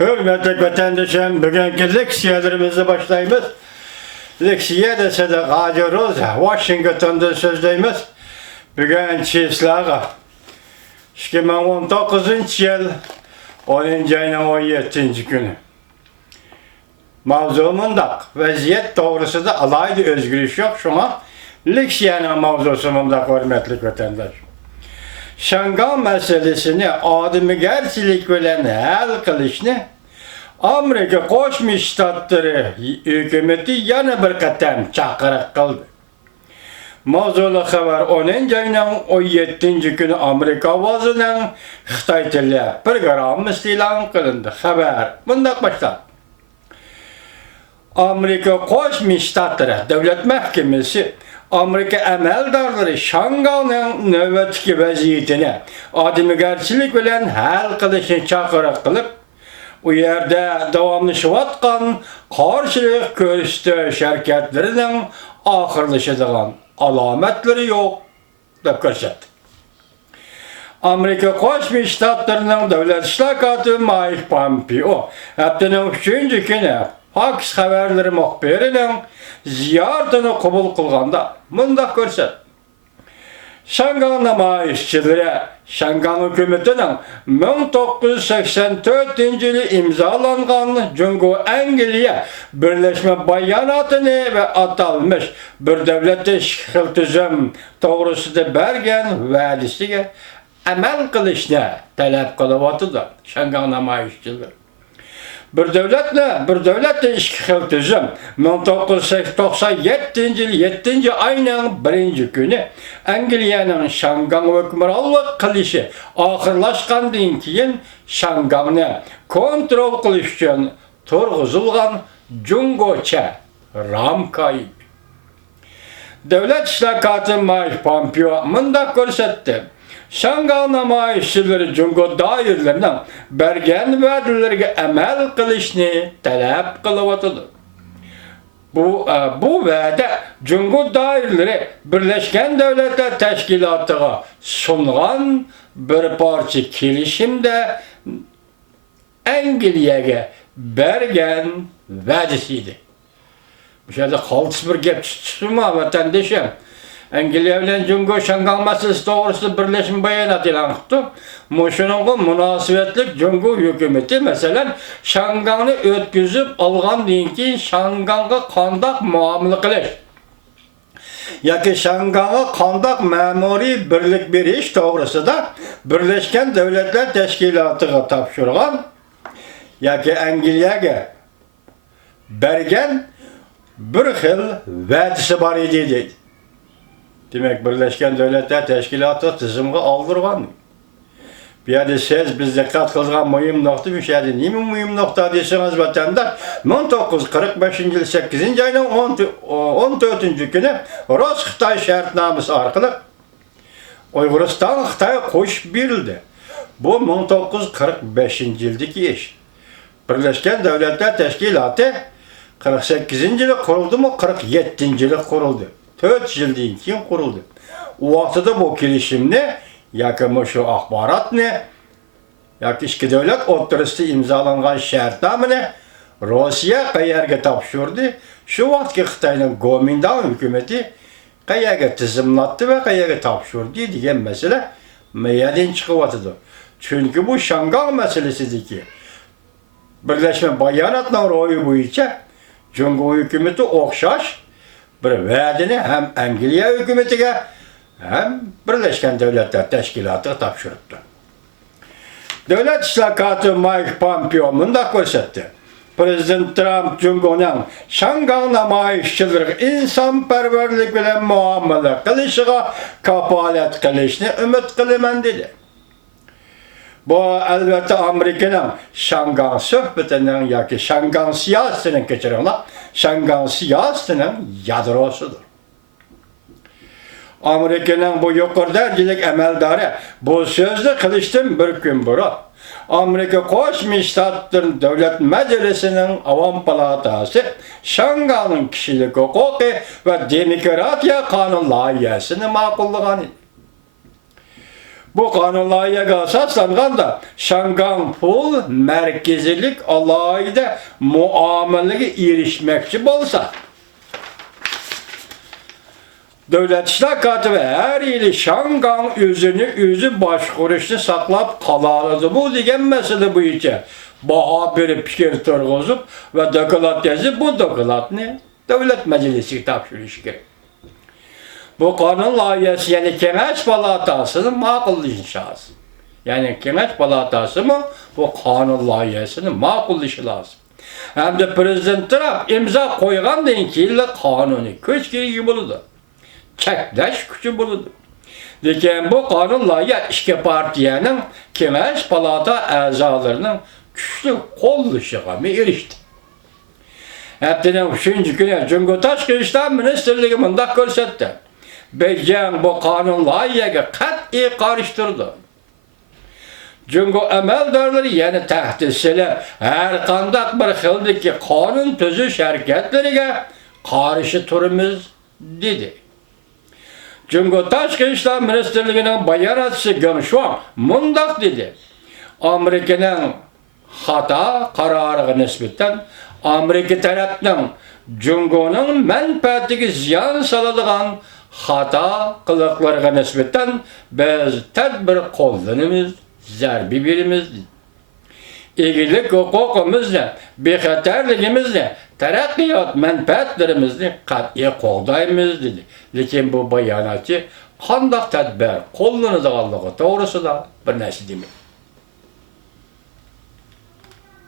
Hürmetli vatandaşım, bugünkü leksiyalarımızı başlayımız. Leksiya dese de Gazi Washington'da sözleyimiz. Bugün çislağı 2019 yıl 10. ayının 17. günü. Mavzumunda vaziyet doğrusu da alaydı özgürlük yok. Şuna leksiyanın mavzusunda hürmetli vatandaş. Şangal meselesini adımgerçilik bilen hal kılışını Amerika Koşmuş Ştatları hükümeti yana bir katem çakırık kıldı. Mavzulu haber 10. ayının 17. günü Amerika vazının Xitay tili programı ilan kılındı. Haber bundan başlar. Amerika Koşmuş Ştatları Devlet Mahkemesi Amerika əməldarları Şangal'ın növbətki vəziyyətini adımgerçilik bilen hal kılışını çakırık kılıp o yerde devamlı şıvatkan karşılık görüştüğü şirketlerinin ahırlaşıdığın alametleri yok da görsetti. Amerika Koşmuş Ştatlarının Devlet İşlakatı Mike Pompeo haftanın 3. günü Fox haberleri muhbirinin ziyaretini kabul kılganda mındak görset. Şangal namayişçilere Şangal hükümetinin 1984 yılı imzalanğan Cungo Angliya Birleşme Bayanatını ve atalmış bir devlete işgal tüzüm doğrusu da bergen vədisiga amel kılışını talep kılıvatıdır Şangal namayişçileri. Bir devletle işgal tüzüm 1997 yıl 7. ayının 1. günü Angliyanın Şangal hükümranlık kılışı ahırlaşkandan keyin Şangal'ını kontrol kılış için turguzulgan Cungoça ramkayı. Devlet İşlakatı Mike Pompeo mındak görsetti. Şangal namayişçileri Cungo dairlerinin bergen vədilerine əməl kılışını talep kılıvatıdır. Bu vədə Cungo dairleri Birleşken Devletler Teşkilatı'na sunğan bir parça kilişimde Angliyaga bergen vədisiydi. Bu şeyde kaltıs bir gep tutma vatandaşım. Angliya bilen Cungo Şangal meselesi doğrusu birleşim bayanat ilan kıldı. Muşunun münasebetlik Cungo hükümeti mesela Şangal'ı ötküzüp algan deyin Şangal'a kandak muamele kılış. Yaki Şangal'a kandak memuri birlik bir iş doğrusu da Birleşken Devletler Teşkilatı'na tapşırgan yaki Angliyaga bergen bir xil vədisi var idi. Demek Birleşken Devletler Teşkilatı tizimge aldırgan. Bir yerde siz biz dikkat kılgan mühim nokta bir şeydi. Niye mühim nokta diyorsunuz vatandaş? 1945 yıl 8. ayının 14. günü Rus-Xitay şartnamesi arkalı Uyguristan Xitay'a koş birildi. Bu 1945 yıldaki iş. Birleşken Devletler Teşkilatı 48. yılı kuruldu mu 47. yılı kuruldu. 4 yıldan keyin kuruldu. O vaqtda bu kelishimni yoki şu axborotni yoki ikki davlat o'rtasida imzolangan shartnomani Rossiya qayerga topshirdi? Shu vaqtga Xitoyning Kuomintang hukumati qayerga tizimlatdi va qayerga topshirdi degan masala meyadan chiqyapti. Chunki bu Şangal meselesidagi Birleşme Bayanatning ro'yi bo'yicha Cungo hukumati o'xshash bir vədini hem Angliya hükümetiga hem Birleşken Devletler Teşkilatı'na tapşırıptı. Devlet İşlakatı Mike Pompeo mındak görsetti. Prezident Trump Cungo'nun Şangal namayişçileri insanperverlik bilen muamele kılışıga kapalet kılışını ümit kılıman dedi. Bu elbette Amerika'nın Şangal söhbetinin yoki Şangal siyasetinin keçirilme Şangal siyasetinin yadrosudur. Amerika'nın bu yukarı derecelik emeldarı bu sözde kılıştım bir gün bura. Amerika Koşmuş Ştatların Devlet Meclisi'nin Avam Palatası Şangal'ın kişilik hukuku ve demokratiya kanun layihəsini maqullagan idi. Bu kanun layığa asaslanganda Şangan pul merkezilik alayda muamelege erişmekçi bolsa Devlet İşler Katibi her ili Şangan özü başkuruşunu saklap kalaladı. Bu degen mesele bu içe. Baha bir fikir turguzup ve dokulat yazıp bu dokulat ne? Devlet Meclisi tapşırışı gerek. Bu kanun layihesi yani Kengeç Palatası'nın makul inşası. Yani Kengeç Palatası mı bu kanun layihesinin makul işi lazım. Hem de Prezident Trump imza koygan deyin ki illa kanuni köç gibi buludu. Çekleş küçü buludu. Lekin bu kanun layihesi iki partiyenin Kengeç Palata azalarının güçlü kolluşuğa mı erişti. Heptinin 3. günü Cumhurbaşkanı Taşkı Ministerliği mındak görsetti. Beijing bu kanun layihesi kat'i karıştırdı. Çünkü emeldarları yeni tehditçiler her kandak bir hildeki kanun tüzü şirketlerine karşı turumuz dedi. Çünkü Taşkı İşler Ministerliği'nin bayanatçısı Gömşvan mundak dedi. Amerika'nın hata kararı nispeten Amerika tarafından Cumhur'un menfaatiki ziyan salıdığan hata kılıklarına nispeten biz tedbir kollanımız, zerbi birimiz, ilgilik hukukumuzla, bexaterligimizle, terakkiyat menfaatlerimizle kat'iye koldayımız dedi. Lekin bu bayanatçı kandak tedbir kollanıdığanlığı doğrusu da bir nesi demek.